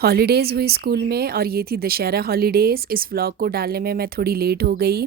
Holidays हुई school में और ये थी दशहरा हॉलीडेज़। इस व्लॉग को डालने में मैं थोड़ी लेट हो गई।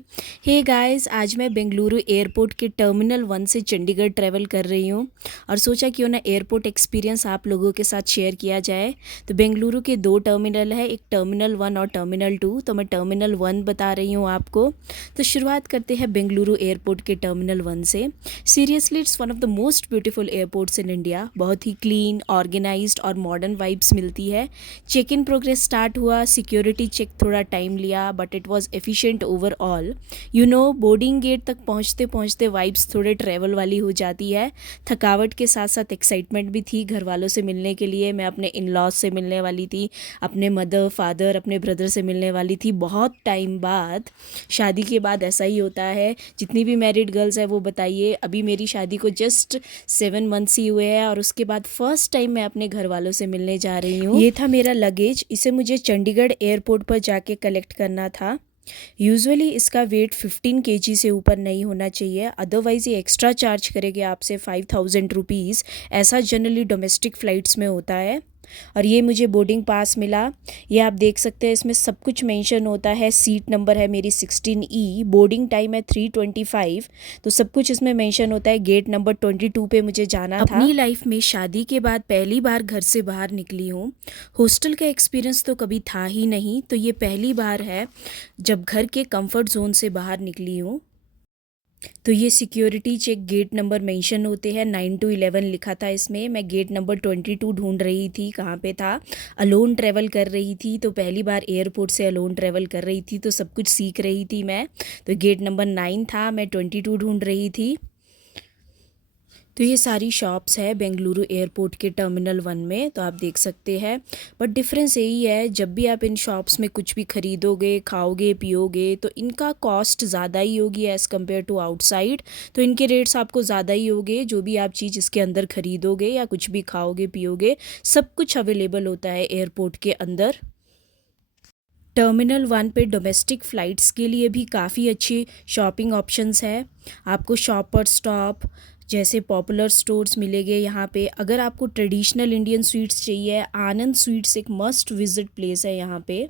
हे गाइस, आज मैं बेंगलुरु एयरपोर्ट के टर्मिनल 1 से चंडीगढ़ ट्रैवल कर रही हूँ और सोचा क्यों ना एयरपोर्ट एक्सपीरियंस आप लोगों के साथ शेयर किया जाए। तो बेंगलुरु के 2 टर्मिनल है, एक टर्मिनल 1 और टर्मिनल 2। तो मैं टर्मिनल 1 बता रही हूँ आपको। तो शुरुआत करते हैं बेंगलुरु एयरपोर्ट के टर्मिनल 1 से। Seriously it's one of the most beautiful airports in India. बहुत ही क्लीन, ऑर्गेनाइज्ड और मॉडर्न वाइब्स मिलती है। चेक इन प्रोग्रेस स्टार्ट हुआ, सिक्योरिटी चेक थोड़ा टाइम लिया but it was efficient overall. Boarding gate तक पहुंचते पहुंचते वाइब्स थोड़े ट्रैवल वाली हो जाती है। थकावट के साथ साथ एक्साइटमेंट भी थी घर वालों से मिलने के लिए। मैं अपने इन लॉज से मिलने वाली थी, अपने मदर फादर अपने ब्रदर से मिलने वाली थी बहुत टाइम बाद। शादी के बाद ऐसा ही होता है। जितनी भी मैरिड गर्ल्स है वो बताइए, अभी मेरी शादी को जस्ट 7 मंथ्स ही हुए हैं और उसके बाद फर्स्ट टाइम मैं अपने घर वालों से मिलने जा रही हूँ। ये था मेरा लगेज, इसे मुझे चंडीगढ़ एयरपोर्ट पर जाके कलेक्ट करना था। यूजुअली इसका वेट 15 kg से ऊपर नहीं होना चाहिए, अदरवाइज़ ये एक्स्ट्रा चार्ज करेंगे आपसे 5000 रुपीज़। ऐसा जनरली डोमेस्टिक फ़्लाइट्स में होता है। और ये मुझे बोर्डिंग पास मिला। ये आप देख सकते हैं, इसमें सब कुछ मेंशन होता है। सीट नंबर है मेरी 16E, बोर्डिंग टाइम है 3:25। तो सब कुछ इसमें मेंशन होता है। गेट नंबर 22 पे मुझे जाना था। अपनी लाइफ में शादी के बाद पहली बार घर से बाहर निकली हूँ। हॉस्टल का एक्सपीरियंस तो कभी था ही नहीं, तो ये पहली बार है जब घर के कंफर्ट जोन से बाहर निकली हूँ। तो ये security check gate number mention होते हैं, 9 to 11 लिखा था इसमें। मैं गेट नंबर 22 ढूंढ रही थी कहाँ पे था। अलोन ट्रैवल कर रही थी, तो पहली बार एयरपोर्ट से अलोन ट्रैवल कर रही थी, तो सब कुछ सीख रही थी मैं। तो गेट नंबर 9 था, मैं 22 ढूंढ रही थी। तो ये सारी शॉप्स है बेंगलुरु एयरपोर्ट के टर्मिनल 1 में, तो आप देख सकते हैं। बट डिफरेंस यही है, जब भी आप इन शॉप्स में कुछ भी खरीदोगे, खाओगे, पियोगे, तो इनका कॉस्ट ज़्यादा ही होगी एज़ कम्पेयर टू आउटसाइड। तो इनके रेट्स आपको ज़्यादा ही होंगे। जो भी आप चीज़ इसके अंदर खरीदोगे या कुछ भी खाओगे पियोगे, सब कुछ अवेलेबल होता है एयरपोर्ट के अंदर। टर्मिनल 1 पे डोमेस्टिक फ़्लाइट्स के लिए भी काफ़ी अच्छी शॉपिंग ऑप्शंस है। आपको शॉपर स्टॉप जैसे पॉपुलर स्टोर्स मिलेंगे यहाँ पे। अगर आपको ट्रेडिशनल इंडियन स्वीट्स चाहिए, आनंद स्वीट्स एक मस्ट विजिट प्लेस है यहाँ पे।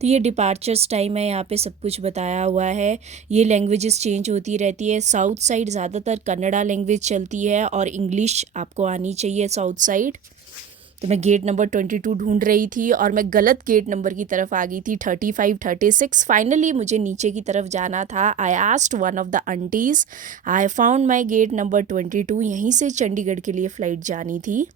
तो ये डिपार्चर्स टाइम है, यहाँ पे सब कुछ बताया हुआ है। ये लैंग्वेजेस चेंज होती रहती है। साउथ साइड ज़्यादातर कन्नड़ा लैंग्वेज चलती है और इंग्लिश आपको आनी चाहिए साउथ साइड। तो मैं गेट नंबर 22 ढूंढ रही थी और मैं गलत गेट नंबर की तरफ आ गई थी, 35 36। फाइनली मुझे नीचे की तरफ जाना था। I asked one of the aunties, I found my gate number 22। यहीं से चंडीगढ़ के लिए फ़्लाइट जानी थी।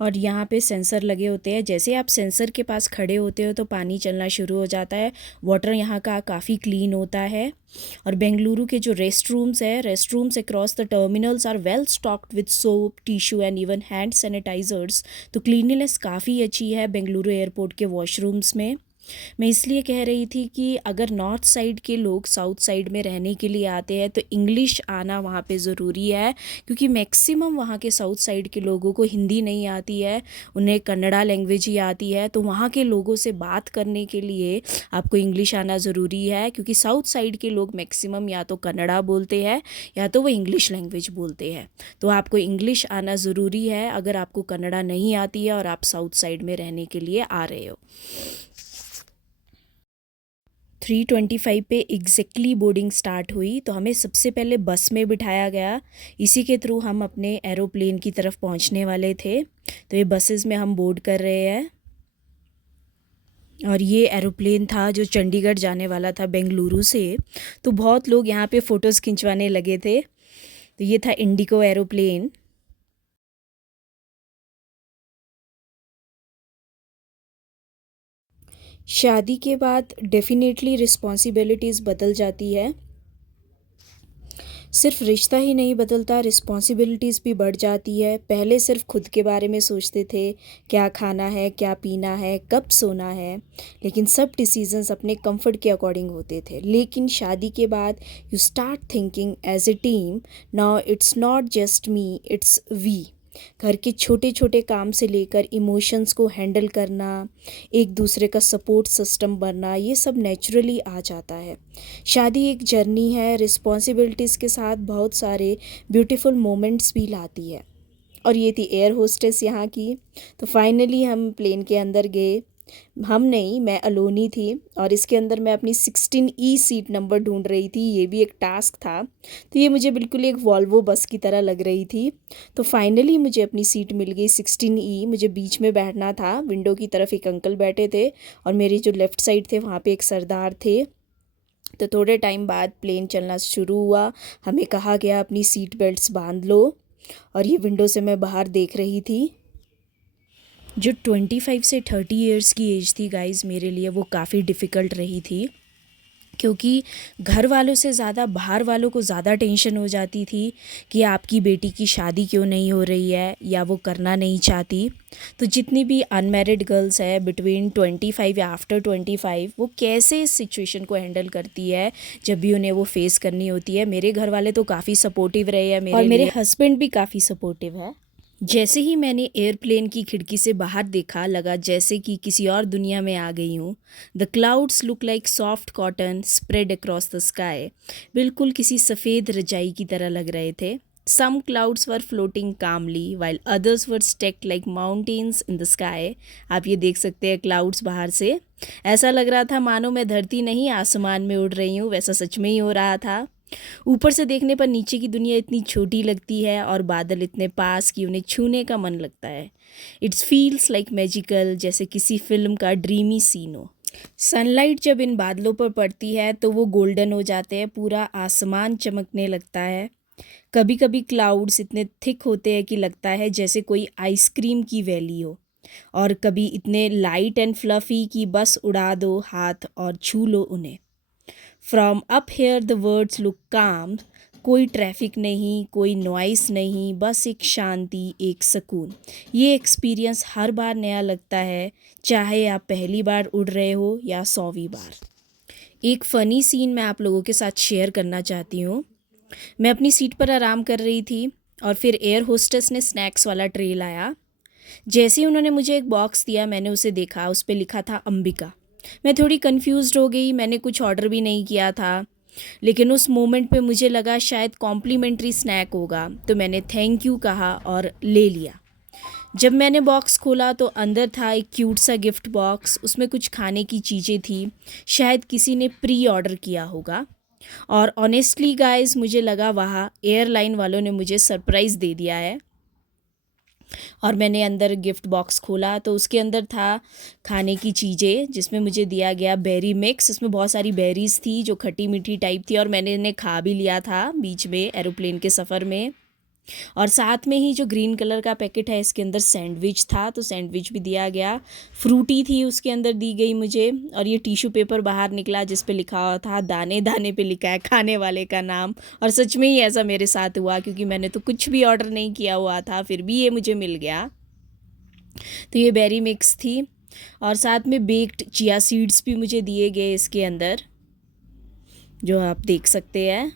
और यहाँ पे सेंसर लगे होते हैं। जैसे आप सेंसर के पास खड़े होते हो तो पानी चलना शुरू हो जाता है। वाटर यहाँ का काफ़ी क्लीन होता है। और बेंगलुरु के जो rest rooms across the terminals are well stocked with soap, tissue and even hand sanitisers. तो क्लीनिनेस काफ़ी अच्छी है बेंगलुरु एयरपोर्ट के वॉशरूम्स में। मैं इसलिए कह रही थी कि अगर नॉर्थ साइड के लोग साउथ साइड में रहने के लिए आते हैं तो इंग्लिश आना वहाँ पे ज़रूरी है, क्योंकि मैक्सिमम वहाँ के साउथ साइड के लोगों को हिंदी नहीं आती है, उन्हें कन्नड़ा लैंग्वेज ही आती है। तो वहाँ के लोगों से बात करने के लिए आपको इंग्लिश आना ज़रूरी है, क्योंकि साउथ साइड के लोग मैक्सिमम या तो कन्नड़ा बोलते हैं या तो वो इंग्लिश लैंग्वेज बोलते हैं। तो आपको इंग्लिश आना ज़रूरी है अगर आपको कन्नड़ा नहीं आती है और आप साउथ साइड में रहने के लिए आ रहे हो। 3:25 पे एग्जैक्टली बोर्डिंग स्टार्ट हुई, तो हमें सबसे पहले बस में बिठाया गया। इसी के थ्रू हम अपने एरोप्लेन की तरफ पहुंचने वाले थे। तो ये बसेस में हम बोर्ड कर रहे हैं। और ये एरोप्लेन था जो चंडीगढ़ जाने वाला था बेंगलुरु से। तो बहुत लोग यहाँ पे फ़ोटोज़ खिंचवाने लगे थे। तो ये था इंडिगो एरोप्लेन। शादी के बाद डेफिनेटली रिस्पॉन्सिबिलिटीज़ बदल जाती है। सिर्फ रिश्ता ही नहीं बदलता, रिस्पॉन्सिबिलिटीज़ भी बढ़ जाती है। पहले सिर्फ खुद के बारे में सोचते थे, क्या खाना है, क्या पीना है, कब सोना है, लेकिन सब डिसीजंस अपने कंफर्ट के अकॉर्डिंग होते थे। लेकिन शादी के बाद you start thinking as a team. Now it's not just me, it's we. घर के छोटे छोटे काम से लेकर इमोशंस को हैंडल करना, एक दूसरे का सपोर्ट सिस्टम बनना, ये सब नेचुरली आ जाता है। शादी एक जर्नी है, रिस्पॉन्सिबिलिटीज़ के साथ बहुत सारे ब्यूटीफुल मोमेंट्स भी लाती है। और ये थी एयर होस्टेस यहाँ की। तो फाइनली हम प्लेन के अंदर गए। हम नहीं, मैं अलोन ही थी और इसके अंदर मैं अपनी 16E सीट नंबर ढूंढ रही थी। ये भी एक टास्क था। तो ये मुझे बिल्कुल एक वॉल्वो बस की तरह लग रही थी। तो फाइनली मुझे अपनी सीट मिल गई 16E। मुझे बीच में बैठना था। विंडो की तरफ एक अंकल बैठे थे और मेरी जो लेफ़्ट साइड थे वहाँ पे एक सरदार थे। तो थोड़े टाइम बाद प्लेन चलना शुरू हुआ। हमें कहा गया अपनी सीट बेल्ट्स बांध लो और ये विंडो से मैं बाहर देख रही थी। जो 25 से 30 इयर्स की एज थी गाइस, मेरे लिए वो काफ़ी डिफ़िकल्ट रही थी, क्योंकि घर वालों से ज़्यादा बाहर वालों को ज़्यादा टेंशन हो जाती थी कि आपकी बेटी की शादी क्यों नहीं हो रही है या वो करना नहीं चाहती। तो जितनी भी अनमैरिड गर्ल्स है बिटवीन 25 या आफ्टर 25, वो कैसे इस सिचुएशन को हैंडल करती है जब भी उन्हें वो फेस करनी होती है। मेरे घर वाले तो काफ़ी सपोर्टिव रहे हैं मेरे, और मेरे हस्बैंड भी काफ़ी सपोर्टिव है। जैसे ही मैंने एयरप्लेन की खिड़की से बाहर देखा, लगा जैसे कि किसी और दुनिया में आ गई हूँ। The clouds look like soft cotton spread across the sky. बिल्कुल किसी सफ़ेद रजाई की तरह लग रहे थे। Some clouds were floating calmly while others were stacked like mountains in the sky. आप ये देख सकते हैं क्लाउड्स बाहर से। ऐसा लग रहा था मानो मैं धरती नहीं आसमान में उड़ रही हूँ। वैसा सच में ही हो रहा था। ऊपर से देखने पर नीचे की दुनिया इतनी छोटी लगती है और बादल इतने पास कि उन्हें छूने का मन लगता है। इट्स फील्स लाइक मैजिकल, जैसे किसी फिल्म का ड्रीमी सीन हो। सनलाइट जब इन बादलों पर पड़ती है तो वो गोल्डन हो जाते हैं, पूरा आसमान चमकने लगता है। कभी कभी क्लाउड्स इतने थिक होते हैं कि लगता है जैसे कोई आइसक्रीम की वैली हो, और कभी इतने लाइट एंड फ्लफ़ी कि बस उड़ा दो हाथ और छू लो उन्हें। From up here the words look काम। कोई ट्रैफिक नहीं, कोई नॉइस नहीं, बस एक शांति, एक सुकून। ये एक्सपीरियंस हर बार नया लगता है, चाहे आप पहली बार उड़ रहे हो या 100वीं बार। एक फ़नी सीन मैं आप लोगों के साथ शेयर करना चाहती हूँ। मैं अपनी सीट पर आराम कर रही थी और फिर एयर होस्टेस ने स्नैक्स वाला ट्रे लाया। जैसे ही उन्होंने मुझे एक बॉक्स दिया, मैंने उसे देखा, उस पे लिखा था अंबिका। मैं थोड़ी कंफ्यूज्ड हो गई। मैंने कुछ ऑर्डर भी नहीं किया था, लेकिन उस मोमेंट पे मुझे लगा शायद कॉम्प्लीमेंट्री स्नैक होगा, तो मैंने थैंक यू कहा और ले लिया। जब मैंने बॉक्स खोला तो अंदर था एक क्यूट सा गिफ्ट बॉक्स। उसमें कुछ खाने की चीज़ें थी, शायद किसी ने प्री ऑर्डर किया होगा। और ऑनेस्टली गाइस, मुझे लगा वहाँ एयरलाइन वालों ने मुझे सरप्राइज़ दे दिया है। और मैंने अंदर गिफ्ट बॉक्स खोला तो उसके अंदर था खाने की चीज़ें, जिसमें मुझे दिया गया बेरी मिक्स। इसमें बहुत सारी बेरीज़ थी जो खट्टी मीठी टाइप थी, और मैंने इन्हें खा भी लिया था बीच में एरोप्लेन के सफ़र में। और साथ में ही जो ग्रीन कलर का पैकेट है, इसके अंदर सैंडविच था, तो सैंडविच भी दिया गया। फ्रूटी थी उसके अंदर दी गई मुझे, और ये टिश्यू पेपर बाहर निकला जिस पे लिखा हुआ था, दाने दाने पे लिखा है खाने वाले का नाम। और सच में ही ऐसा मेरे साथ हुआ, क्योंकि मैंने तो कुछ भी ऑर्डर नहीं किया हुआ था, फिर भी ये मुझे मिल गया। तो ये बेरी मिक्स थी, और साथ में बेक्ड चिया सीड्स भी मुझे दिए गए इसके अंदर, जो आप देख सकते हैं।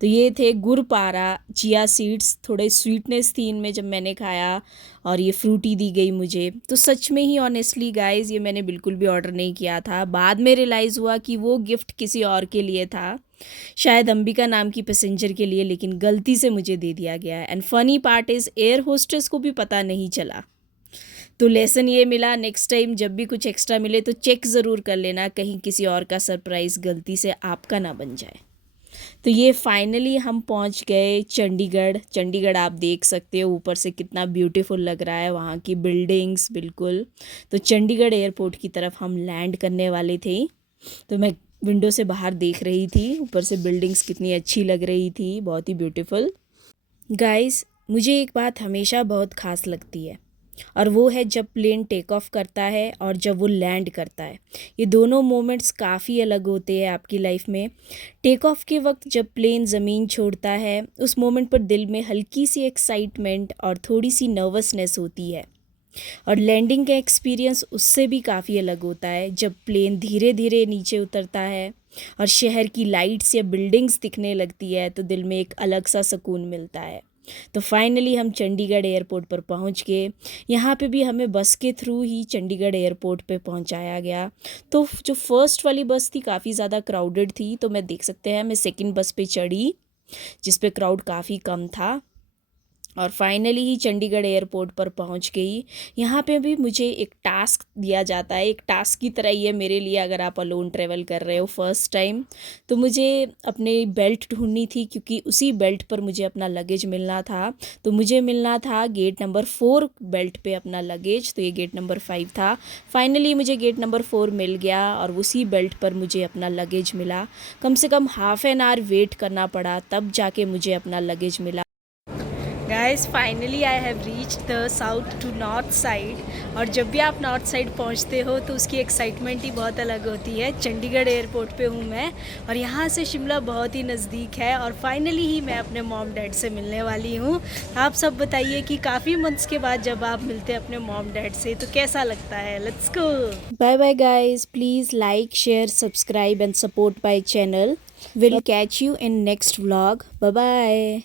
तो ये थे गुड़ पारा चिया सीड्स। थोड़े स्वीटनेस थी इनमें जब मैंने खाया, और ये फ्रूटी दी गई मुझे। तो सच में ही ऑनेस्टली गाइस, ये मैंने बिल्कुल भी ऑर्डर नहीं किया था। बाद में रियलाइज़ हुआ कि वो गिफ्ट किसी और के लिए था, शायद अंबिका नाम की पैसेंजर के लिए, लेकिन गलती से मुझे दे दिया गया। And funny part is, air hostess को भी पता नहीं चला। तो लेसन ये मिला, नेक्स्ट टाइम जब भी कुछ एक्स्ट्रा मिले तो चेक ज़रूर कर लेना, कहीं किसी और का सरप्राइज़ गलती से आपका ना बन जाए। तो ये फाइनली हम पहुंच गए चंडीगढ़। चंडीगढ़ आप देख सकते हो ऊपर से कितना ब्यूटीफुल लग रहा है, वहाँ की बिल्डिंग्स बिल्कुल। तो चंडीगढ़ एयरपोर्ट की तरफ हम लैंड करने वाले थे। तो मैं विंडो से बाहर देख रही थी, ऊपर से बिल्डिंग्स कितनी अच्छी लग रही थी, बहुत ही ब्यूटीफुल। गाइस, मुझे एक बात हमेशा बहुत ख़ास लगती है, और वो है जब प्लेन टेक ऑफ करता है और जब वो लैंड करता है। ये दोनों मोमेंट्स काफ़ी अलग होते हैं आपकी लाइफ में। टेक ऑफ के वक्त जब प्लेन ज़मीन छोड़ता है, उस मोमेंट पर दिल में हल्की सी एक्साइटमेंट और थोड़ी सी नर्वसनेस होती है। और लैंडिंग का एक्सपीरियंस उससे भी काफ़ी अलग होता है, जब प्लेन धीरे धीरे नीचे उतरता है और शहर की लाइट्स या बिल्डिंग्स दिखने लगती है, तो दिल में एक अलग सा सुकून मिलता है। तो फाइनली हम चंडीगढ़ एयरपोर्ट पर पहुंच गए। यहाँ पे भी हमें बस के थ्रू ही चंडीगढ़ एयरपोर्ट पे पहुंचाया गया। तो जो फर्स्ट वाली बस थी काफ़ी ज़्यादा क्राउडेड थी, तो मैं देख सकते हैं मैं सेकंड बस पे चढ़ी, जिस पे क्राउड काफ़ी कम था। और फाइनली ही चंडीगढ़ एयरपोर्ट पर पहुंच गई। यहाँ पे भी मुझे एक टास्क दिया जाता है, एक टास्क की तरह ही है मेरे लिए अगर आप अलोन ट्रैवल कर रहे हो फर्स्ट टाइम। तो मुझे अपने बेल्ट ढूंढनी थी क्योंकि उसी बेल्ट पर मुझे अपना लगेज मिलना था। तो मुझे मिलना था गेट नंबर 4 बेल्ट पे अपना लगेज, तो ये गेट नंबर 5 था। फाइनली मुझे गेट नंबर 4 मिल गया और उसी बेल्ट पर मुझे अपना लगेज मिला। कम से कम हाफ एन आवर वेट करना पड़ा तब जाके मुझे अपना लगेज मिला। Guys finally I have reach the south to north side. और जब भी आप नॉर्थ साइड पहुंचते हो तो उसकी एक्साइटमेंट ही बहुत अलग होती है। चंडीगढ़ एयरपोर्ट पे हूँ मैं और यहाँ से शिमला बहुत ही नज़दीक है और फाइनली ही मैं अपने मॉम डैड से मिलने वाली हूँ। आप सब बताइए कि काफ़ी मंथ्स के बाद जब आप मिलते हैं अपने मॉम डैड से तो कैसा लगता है। Let's go. Bye bye guys, please like share subscribe and support my channel. Will catch you in next vlog. Bye bye.